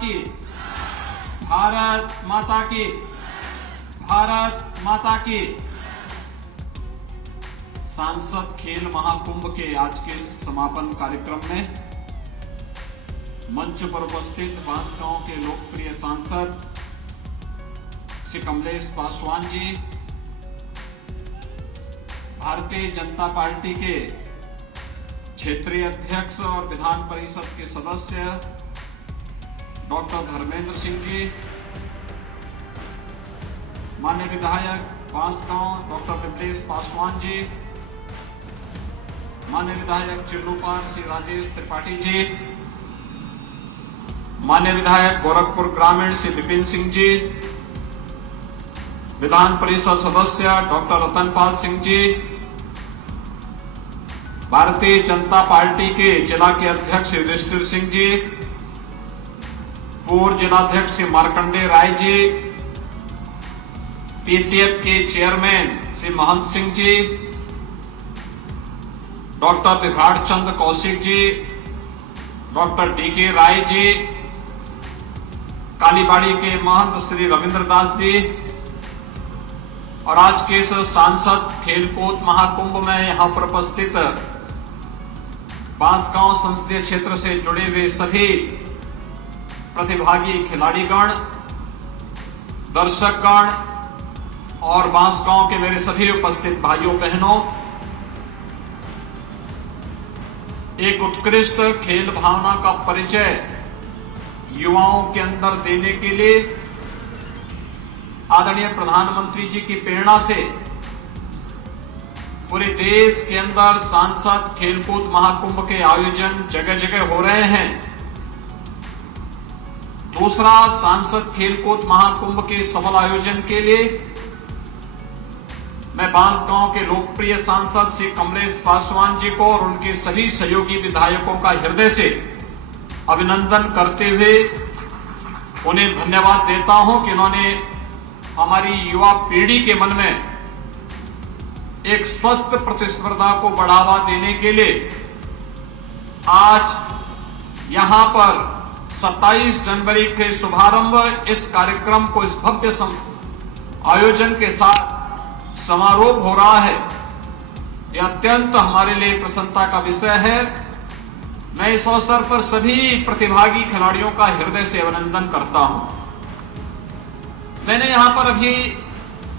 की, भारत माता की, भारत माता की। सांसद खेल महाकुंभ के आज के समापन कार्यक्रम में मंच पर उपस्थित बांसगांव के लोकप्रिय सांसद श्री कमलेश पासवान जी, भारतीय जनता पार्टी के क्षेत्रीय अध्यक्ष और विधान परिषद के सदस्य डॉक्टर धर्मेंद्र सिंह जी, माननीय विधायक बांसगांव डॉक्टर कमलेश पासवान जी, माननीय विधायक चिल्लूपार श्री राजेश त्रिपाठी जी, माननीय विधायक गोरखपुर ग्रामीण श्री विपिन सिंह जी, विधान परिषद सदस्य डॉक्टर रतनपाल सिंह जी, भारतीय जनता पार्टी के जिला के अध्यक्ष युधिष्ठिर सिंह जी, पूर्व जिलाध्यक्ष श्री मार्कंडेय राय जी, पीसीएफ के चेयरमैन श्री महंत सिंह जी, डॉक्टर विभ्राट चंद्र कौशिक जी, डॉक्टर डीके राय जी, कालीबाड़ी के महंत श्री रविंद्र दास जी और आज के इस सांसद खेलकूद महाकुंभ में यहां पर उपस्थित बांसगांव संसदीय क्षेत्र से जुड़े हुए सभी प्रतिभागी खिलाड़ीगण, दर्शकगण और बांसगांव के मेरे सभी उपस्थित भाइयों बहनों, एक उत्कृष्ट खेल भावना का परिचय युवाओं के अंदर देने के लिए आदरणीय प्रधानमंत्री जी की प्रेरणा से पूरे देश के अंदर सांसद खेलकूद महाकुंभ के आयोजन जगह जगह हो रहे हैं। दूसरा, सांसद खेलकूद महाकुंभ के सफल आयोजन के लिए मैं बांसगांव के लोकप्रिय सांसद श्री कमलेश पासवान जी को और उनके सभी सहयोगी विधायकों का हृदय से अभिनंदन करते हुए उन्हें धन्यवाद देता हूं कि उन्होंने हमारी युवा पीढ़ी के मन में एक स्वस्थ प्रतिस्पर्धा को बढ़ावा देने के लिए आज यहां पर 27 जनवरी के शुभारंभ इस कार्यक्रम को इस भव्य आयोजन के साथ समारोह हो रहा है। यह अत्यंत हमारे लिए प्रसन्नता का विषय है। मैं इस अवसर पर सभी प्रतिभागी खिलाड़ियों का हृदय से अभिनंदन करता हूं। मैंने यहां पर अभी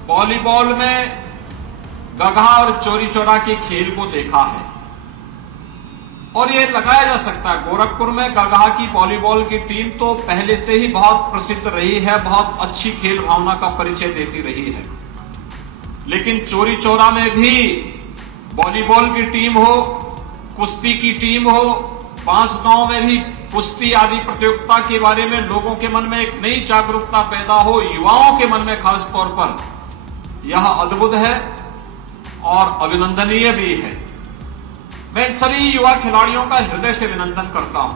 वॉलीबॉल में गगहा और चोरी चोरा के खेल को देखा है और ये लगाया जा सकता है, गोरखपुर में गगहा की वॉलीबॉल की टीम तो पहले से ही बहुत प्रसिद्ध रही है, बहुत अच्छी खेल भावना का परिचय देती रही है। लेकिन चोरी चोरा में भी वॉलीबॉल की टीम हो, कुश्ती की टीम हो, बांसगांव में भी कुश्ती आदि प्रतियोगिता के बारे में लोगों के मन में एक नई जागरूकता पैदा हो, युवाओं के मन में खास तौर पर, यह अद्भुत है और अभिनंदनीय भी है। मैं सभी युवा खिलाड़ियों का हृदय से अभिनंदन करता हूं।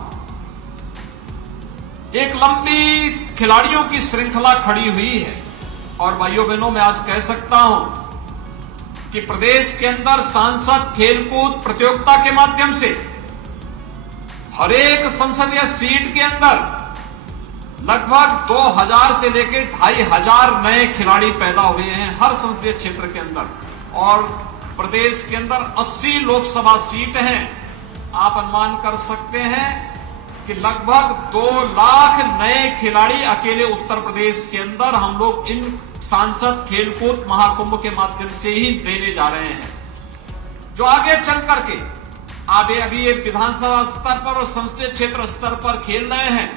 एक लंबी खिलाड़ियों की श्रृंखला खड़ी हुई है और भाइयों बहनों, मैं आज कह सकता हूं कि प्रदेश के अंदर सांसद खेलकूद प्रतियोगिता के माध्यम से हर एक संसदीय सीट के अंदर लगभग 2000 से लेकर 2500 नए खिलाड़ी पैदा हुए हैं हर संसदीय क्षेत्र के अंदर और प्रदेश के अंदर 80 लोकसभा सीट हैं। आप अनुमान कर सकते हैं कि लगभग 2 लाख नए खिलाड़ी अकेले उत्तर प्रदेश के अंदर हम लोग इन सांसद खेलकूद महाकुंभ के माध्यम से ही देने जा रहे हैं, जो आगे चल करके अभी एक विधानसभा स्तर पर और संसदीय क्षेत्र स्तर पर खेल रहे हैं।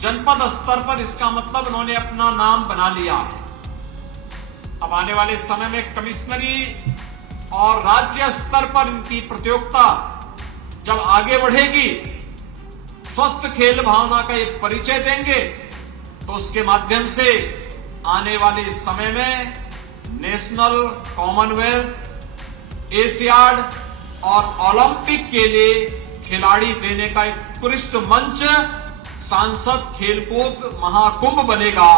जनपद स्तर पर इसका मतलब उन्होंने अपना नाम बना लिया है। अब आने वाले समय में कमिश्नरी और राज्य स्तर पर इनकी प्रतियोगिता जब आगे बढ़ेगी, स्वस्थ खेल भावना का एक परिचय देंगे, तो उसके माध्यम से आने वाले समय में नेशनल, कॉमनवेल्थ, एशियाड और ओलंपिक के लिए खिलाड़ी देने का एक उत्कृष्ट मंच सांसद खेलकूद महाकुंभ बनेगा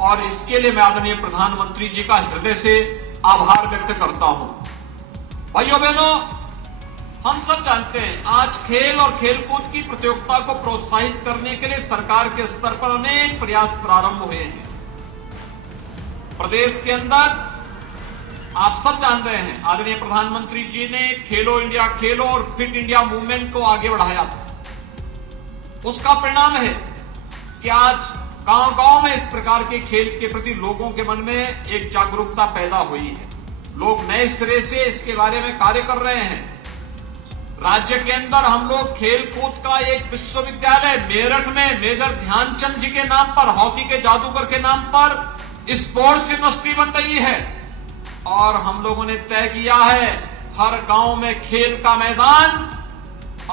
और इसके लिए मैं आदरणीय प्रधानमंत्री जी का हृदय से आभार व्यक्त करता हूं। भाइयों बहनों, हम सब जानते हैं आज खेल और खेलकूद की प्रतियोगिता को प्रोत्साहित करने के लिए सरकार के स्तर पर अनेक प्रयास प्रारंभ हुए हैं। प्रदेश के अंदर आप सब जान रहे हैं आदरणीय प्रधानमंत्री जी ने खेलो इंडिया खेलो और फिट इंडिया मूवमेंट को आगे बढ़ाया था। उसका परिणाम है कि आज गांव-गांव में इस प्रकार के खेल के प्रति लोगों के मन में एक जागरूकता पैदा हुई है। लोग नए सिरे से इसके बारे में कार्य कर रहे हैं। राज्य के अंदर हम लोग खेल कूद का एक विश्वविद्यालय मेरठ में मेजर ध्यानचंद जी के नाम पर, हॉकी के जादूगर के नाम पर स्पोर्ट्स यूनिवर्सिटी बन रही है और हम लोगों ने तय किया है हर गांव में खेल का मैदान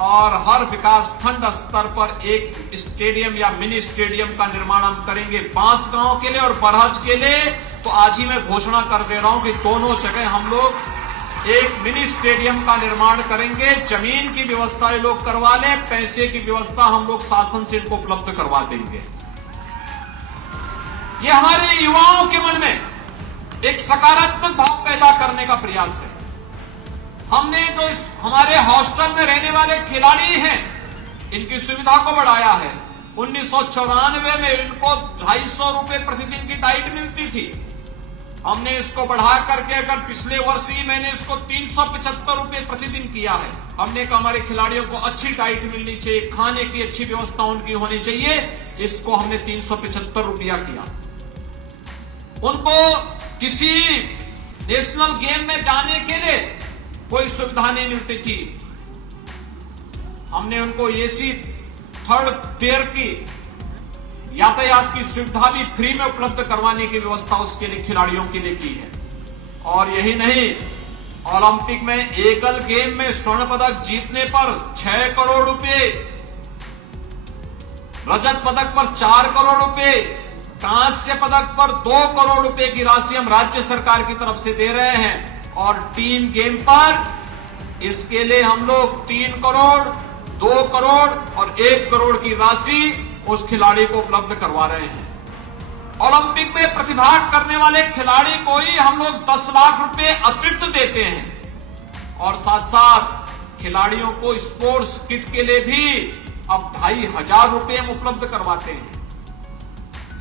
और हर विकास खंड स्तर पर एक स्टेडियम या मिनी स्टेडियम का निर्माण हम करेंगे। बांसगांव के लिए और बरहज के लिए तो आज ही मैं घोषणा कर दे रहा हूं कि दोनों जगह हम लोग एक मिनी स्टेडियम का निर्माण करेंगे। जमीन की व्यवस्था ये लोग करवा लें, पैसे की व्यवस्था हम लोग शासन से इनको उपलब्ध करवा देंगे। ये हमारे युवाओं के मन में एक सकारात्मक भाव पैदा करने का प्रयास है। हमने जो हमारे हॉस्टल में रहने वाले खिलाड़ी हैं इनकी सुविधा को बढ़ाया है। 1994 में इनको 250 रुपए प्रतिदिन की डाइट मिलती थी। हमने इसको बढ़ा करके अगर पिछले वर्ष ही मैंने इसको 375 रुपए प्रतिदिन किया है। हमने कहा हमारे खिलाड़ियों को अच्छी डाइट मिलनी चाहिए, खाने की अच्छी व्यवस्था उनकी होनी चाहिए। इसको हमने 375 रुपया किया। उनको किसी नेशनल गेम में जाने के लिए कोई सुविधा नहीं मिलती थी। हमने उनको एसी थर्ड पेयर की यातायात की सुविधा भी फ्री में उपलब्ध करवाने की व्यवस्था उसके लिए खिलाड़ियों के लिए की है। और यही नहीं, ओलंपिक में एकल गेम में स्वर्ण पदक जीतने पर 6 करोड़ रुपए, रजत पदक पर 4 करोड़ रुपए, कांस्य पदक पर 2 करोड़ रुपए की राशि हम राज्य सरकार की तरफ से दे रहे हैं। और टीम गेम पर इसके लिए हम लोग 3 करोड़, 2 करोड़ और 1 करोड़ की राशि उस खिलाड़ी को उपलब्ध करवा रहे हैं। ओलंपिक में प्रतिभाग करने वाले खिलाड़ी को ही हम लोग 10 लाख रुपए अतिरिक्त देते हैं और साथ साथ खिलाड़ियों को स्पोर्ट्स किट के लिए भी अब 2500 रुपए हम उपलब्ध करवाते हैं।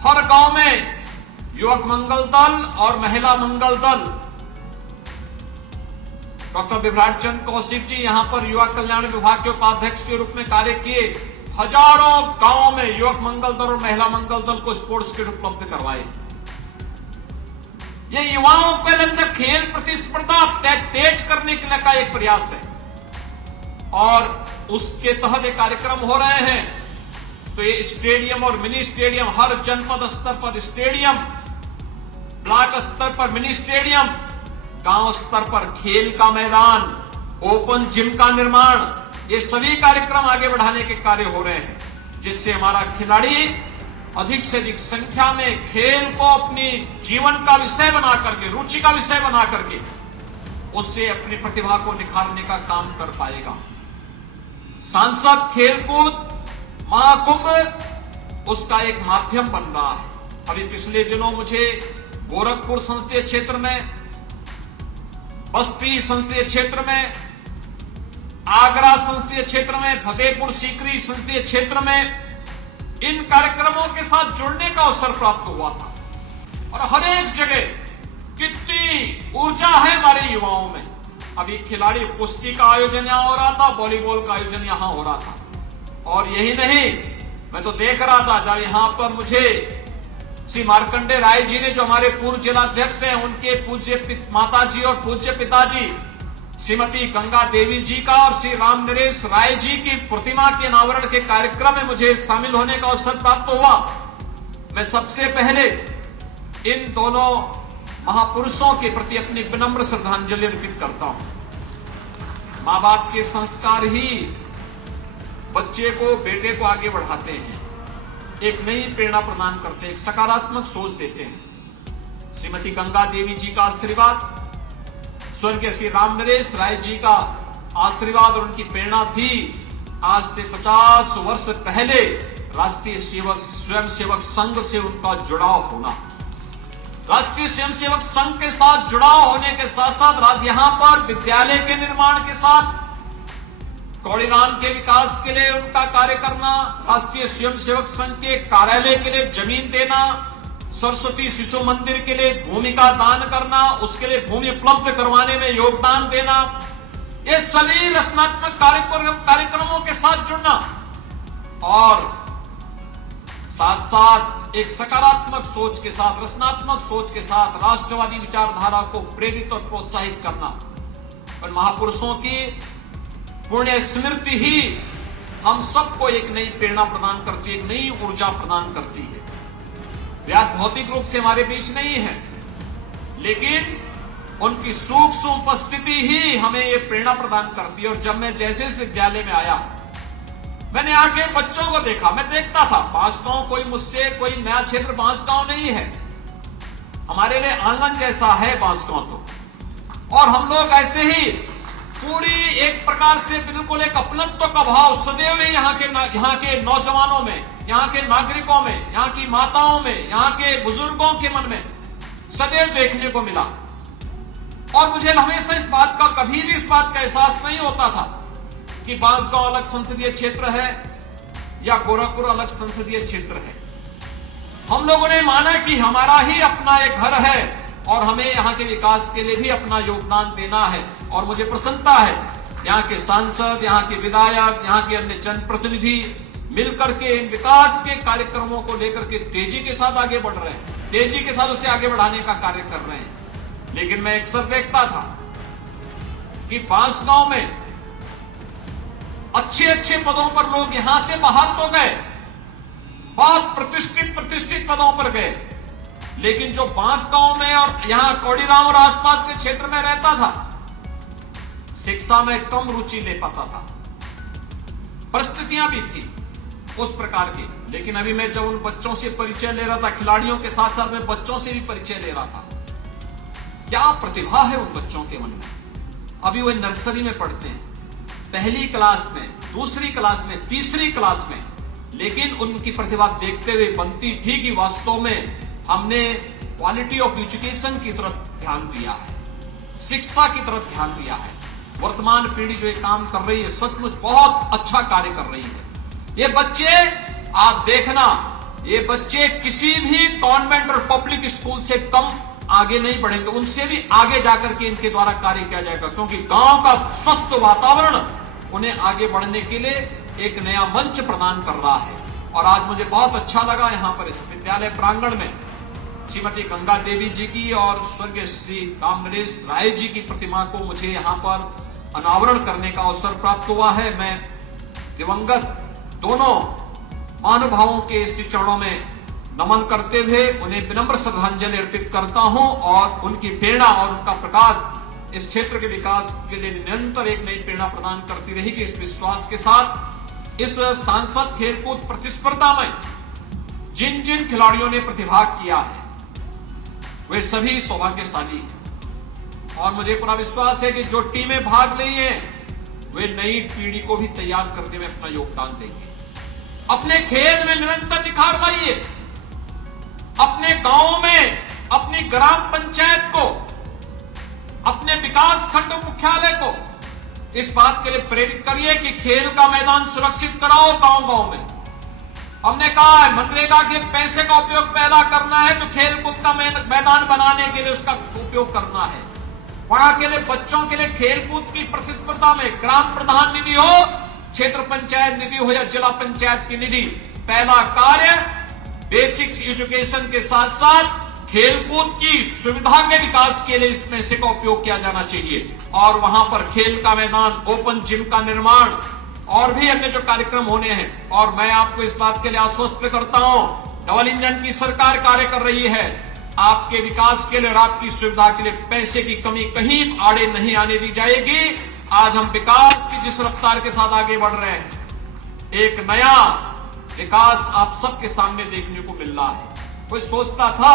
हर गांव में युवक मंगल दल और महिला मंगल दल, डॉक्टर विभ्राट चंद्र कौशिक जी यहां पर युवा कल्याण विभाग के उपाध्यक्ष के रूप में कार्य किए। हजारों गांवों में युवक मंगल दल और महिला मंगल दल को स्पोर्ट्स किट उपलब्ध करवाए। ये युवाओं के अंदर खेल प्रतिस्पर्धा तेज करने के लिए का एक प्रयास है और उसके तहत ये कार्यक्रम हो रहे हैं। तो ये स्टेडियम और मिनी स्टेडियम, हर जनपद स्तर पर स्टेडियम, ब्लॉक स्तर पर मिनी स्टेडियम, गांव स्तर पर खेल का मैदान, ओपन जिम का निर्माण, ये सभी कार्यक्रम आगे बढ़ाने के कार्य हो रहे हैं जिससे हमारा खिलाड़ी अधिक से अधिक संख्या में खेल को अपनी जीवन का विषय बना करके, रुचि का विषय बना करके उससे अपनी प्रतिभा को निखारने का काम कर पाएगा। सांसद खेलकूद महाकुंभ उसका एक माध्यम बन रहा है। अभी पिछले दिनों मुझे गोरखपुर संसदीय क्षेत्र में, बस्ती संसदीय क्षेत्र में, आगरा संसदीय क्षेत्र में, फतेहपुर सीकरी संसदीय क्षेत्र में इन कार्यक्रमों के साथ जुड़ने का अवसर प्राप्त हुआ था। और हर एक जगह कितनी ऊर्जा है हमारे युवाओं में। अभी खिलाड़ी कुश्ती का आयोजन यहां हो रहा था, वॉलीबॉल का आयोजन यहां हो रहा था। और यही नहीं, मैं तो देख रहा था जब यहां पर मुझे श्री मार्कंडे राय जी ने, जो हमारे पूर्व जिलाध्यक्ष हैं, उनके पूज्य माता जी और पूज्य पिताजी श्रीमती गंगा देवी जी का और श्री राम नरेश राय जी की प्रतिमा के अनावरण के कार्यक्रम में मुझे शामिल होने का अवसर प्राप्त हुआ। मैं सबसे पहले इन दोनों महापुरुषों के प्रति अपनी विनम्र श्रद्धांजलि अर्पित करता हूं। मां बाप के संस्कार ही बच्चे को, बेटे को आगे बढ़ाते हैं, एक नई प्रेरणा प्रदान करते हैं, एक सकारात्मक सोच देते हैं। श्रीमती गंगा देवी जी का आशीर्वाद, स्वर्गीय श्री राम नरेश राय जी का आशीर्वाद और उनकी प्रेरणा थी आज से 50 वर्ष पहले राष्ट्रीय स्वयंसेवक संघ से उनका जुड़ाव होना। राष्ट्रीय स्वयंसेवक संघ के साथ जुड़ाव होने के साथ साथ यहां पर विद्यालय के निर्माण के साथ कौड़ीराम के विकास के लिए उनका कार्य करना, राष्ट्रीय स्वयंसेवक संघ के कार्यालय के लिए जमीन देना, सरस्वती शिशु मंदिर के लिए भूमि का दान करना, उसके लिए भूमि उपलब्ध करवाने में योगदान देना, ये सभी रचनात्मक कार्यक्रमों के साथ जुड़ना और साथ साथ एक सकारात्मक सोच के साथ, रचनात्मक सोच के साथ राष्ट्रवादी विचारधारा को प्रेरित और प्रोत्साहित करना। और महापुरुषों की पुण्य स्मृति ही हम सबको एक नई प्रेरणा प्रदान करती है, एक नई ऊर्जा प्रदान करती है। वे आज भौतिक रूप से हमारे बीच नहीं है, लेकिन उनकी सूक्ष्म उपस्थिति ही हमें ये प्रेरणा प्रदान करती है। और जब मैं जैसे इस विद्यालय में आया, मैंने आके बच्चों को देखा, मैं देखता था बांसगांव कोई मुझसे कोई नया क्षेत्र बांसगांव नहीं है, हमारे लिए आंगन जैसा है बांसगांव तो। और हम लोग ऐसे ही पूरी एक प्रकार से बिल्कुल एक अपनत्व का भाव सदैव ही यहाँ के नौजवानों में, यहाँ के नागरिकों में, यहाँ की माताओं में, यहाँ के बुजुर्गों के मन में सदैव देखने को मिला। और मुझे हमेशा इस बात का, कभी भी इस बात का एहसास नहीं होता था कि बांसगांव अलग संसदीय क्षेत्र है या गोरखपुर अलग संसदीय क्षेत्र है। हम लोगों ने माना कि हमारा ही अपना एक घर है और हमें यहाँ के विकास के लिए भी अपना योगदान देना है। और मुझे प्रसन्नता है यहाँ के सांसद, यहाँ के विधायक, यहाँ के अन्य जनप्रतिनिधि मिलकर के इन विकास के कार्यक्रमों को लेकर के तेजी के साथ आगे बढ़ रहे हैं, तेजी के साथ उसे आगे बढ़ाने का कार्य कर रहे हैं। लेकिन मैं अक्सर देखता था कि बांसगांव में अच्छे पदों पर लोग यहां से बाहर तो गए, बहुत प्रतिष्ठित पदों पर गए, लेकिन जो बांसगांव में और यहां कौड़ीराम और आसपास के क्षेत्र में रहता था, शिक्षा में कम रुचि ले पाता था। परिस्थितियां भी थी उस प्रकार की। लेकिन अभी मैं जब उन बच्चों से परिचय ले रहा था, खिलाड़ियों के साथ साथ मैं बच्चों से भी परिचय ले रहा था, क्या प्रतिभा है उन बच्चों के मन में। अभी वो नर्सरी में पढ़ते हैं, पहली क्लास में, दूसरी क्लास में, तीसरी क्लास में, लेकिन उनकी प्रतिभा देखते हुए बनती थी कि वास्तव में हमने क्वालिटी ऑफ एजुकेशन की तरफ ध्यान दिया है, शिक्षा की तरफ ध्यान दिया है। वर्तमान पीढ़ी जो ये काम कर रही है, सचमुच बहुत अच्छा कार्य कर रही है। ये बच्चे, आप देखना, ये बच्चे किसी भी कॉन्वेंट और पब्लिक स्कूल से कम आगे नहीं बढ़ेंगे, उनसे भी आगे जाकर के इनके द्वारा कार्य किया जाएगा, क्योंकि गांव का स्वस्थ वातावरण उन्हें आगे बढ़ने के लिए एक नया मंच प्रदान कर रहा है। और आज मुझे बहुत अच्छा लगा यहाँ पर इस विद्यालय प्रांगण में श्रीमती गंगा देवी जी की और स्वर्गीय श्री राम नरेश राय जी की प्रतिमा को मुझे यहाँ पर अनावरण करने का अवसर प्राप्त हुआ है। मैं दिवंगत दोनों महानुभावों के श्री चरणों में नमन करते हुए उन्हें विनम्र श्रद्धांजलि अर्पित करता हूं और उनकी प्रेरणा और उनका प्रकाश इस क्षेत्र के विकास के लिए निरंतर एक नई प्रेरणा प्रदान करती रहेगी। इस विश्वास के साथ इस सांसद खेलकूद प्रतिस्पर्धा में जिन जिन खिलाड़ियों ने प्रतिभाग किया है वे सभी सौभाग्यशाली हैं और मुझे पूरा विश्वास है कि जो टीमें भाग रही हैं वे नई पीढ़ी को भी तैयार करने में अपना योगदान देंगे। अपने खेल में निरंतर निखार लाइए, अपने गांव में, अपनी ग्राम पंचायत को, अपने विकास खंड मुख्यालय को इस बात के लिए प्रेरित करिए कि खेल का मैदान सुरक्षित कराओ गांव-गांव में। हमने कहा है मनरेगा के पैसे का उपयोग पहला करना है तो खेल कूद का मैदान बनाने के लिए उसका उपयोग करना है। वहां के लिए बच्चों के लिए खेल कूद की प्रतिस्पर्धा में ग्राम प्रधान निधि हो, क्षेत्र पंचायत निधि हो या जिला पंचायत की निधि, पहला कार्य बेसिक एजुकेशन के साथ साथ खेलकूद की सुविधा के विकास के लिए इस पैसे का उपयोग किया जाना चाहिए। और वहां पर खेल का मैदान, ओपन जिम का निर्माण और भी अन्य जो कार्यक्रम होने हैं। और मैं आपको इस बात के लिए आश्वस्त करता हूं, डबल इंजन की सरकार कार्य कर रही है। आपके विकास के लिए और आपकी सुविधा के लिए पैसे की कमी कहीं आड़े नहीं आने दी जाएगी। आज हम विकास की जिस रफ्तार के साथ आगे बढ़ रहे हैं, एक नया विकास आप सबके सामने देखने को मिल रहा है। कोई सोचता था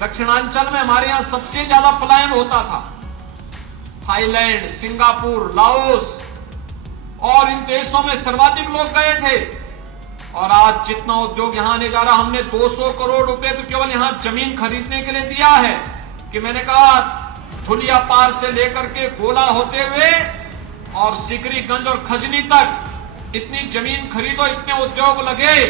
दक्षिणांचल में हमारे यहां सबसे ज्यादा पलायन होता था, थाईलैंड, सिंगापुर, लाओस और इन देशों में सर्वाधिक लोग गए थे। और आज जितना उद्योग यहां आने जा रहा, हमने 200 करोड़ रुपए तो केवल यहां जमीन खरीदने के लिए दिया है कि मैंने कहा धुलिया पार से लेकर के गोला होते हुए और सिकरीगंज और खजनी तक इतनी जमीन खरीदो, इतने उद्योग लगे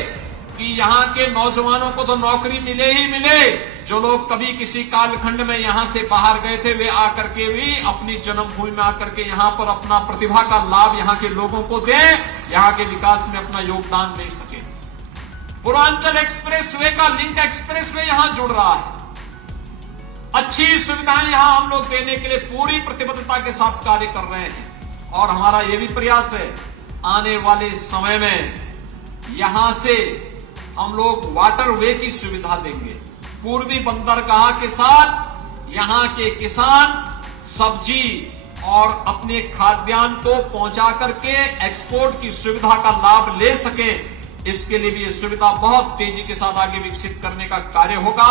कि यहाँ के नौजवानों को तो नौकरी मिले ही मिले। जो लोग कभी किसी कालखंड में यहाँ से बाहर गए थे, वे आकर के भी अपनी जन्मभूमि में आकर के यहाँ पर अपना प्रतिभा का लाभ यहाँ के लोगों को दें, यहाँ के विकास में अपना योगदान दे सके। पूर्वांचल एक्सप्रेसवे का लिंक एक्सप्रेसवे यहाँ जुड़ रहा है। अच्छी सुविधाएं यहाँ हम लोग देने के लिए पूरी प्रतिबद्धता के साथ कार्य कर रहे हैं और हमारा यह भी प्रयास है आने वाले समय में यहां से हम लोग वाटरवे की सुविधा देंगे। पूर्वी बंदरगाह के साथ यहां के किसान सब्जी और अपने खाद्यान्न को पहुंचा करके एक्सपोर्ट की सुविधा का लाभ ले सकें, इसके लिए भी यह सुविधा बहुत तेजी के साथ आगे विकसित करने का कार्य होगा।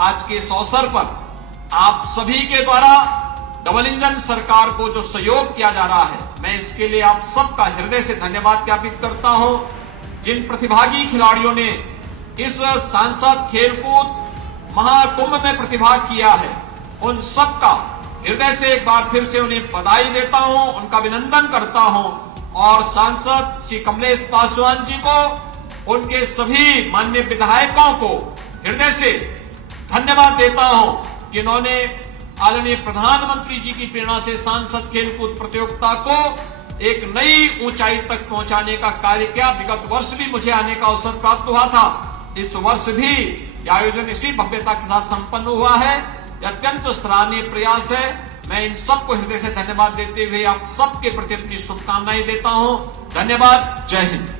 आज के इस अवसर पर आप सभी के द्वारा डबल इंजन सरकार को जो सहयोग किया जा रहा है, मैं इसके लिए आप सबका हृदय से धन्यवाद ज्ञापित करता हूं। जिन प्रतिभागी खिलाड़ियों ने इस सांसद खेलकूद महाकुंभ में प्रतिभाग किया है, उन सबका हृदय से एक बार फिर से उन्हें बधाई देता हूं, उनका अभिनंदन करता हूं और सांसद श्री कमलेश पासवान जी को, उनके सभी माननीय विधायकों को हृदय से धन्यवाद देता हूं कि इन्होंने आदरणीय प्रधानमंत्री जी की प्रेरणा से सांसद खेलकूद प्रतियोगिता को एक नई ऊंचाई तक पहुंचाने का कार्य किया। विगत वर्ष भी मुझे आने का अवसर प्राप्त हुआ था, इस वर्ष भी यह आयोजन इसी भव्यता के साथ संपन्न हुआ है। यह अत्यंत सराहनीय प्रयास है। मैं इन सबको हृदय से धन्यवाद देते हुए आप सबके प्रति अपनी शुभकामनाएं देता हूं। धन्यवाद। जय हिंद।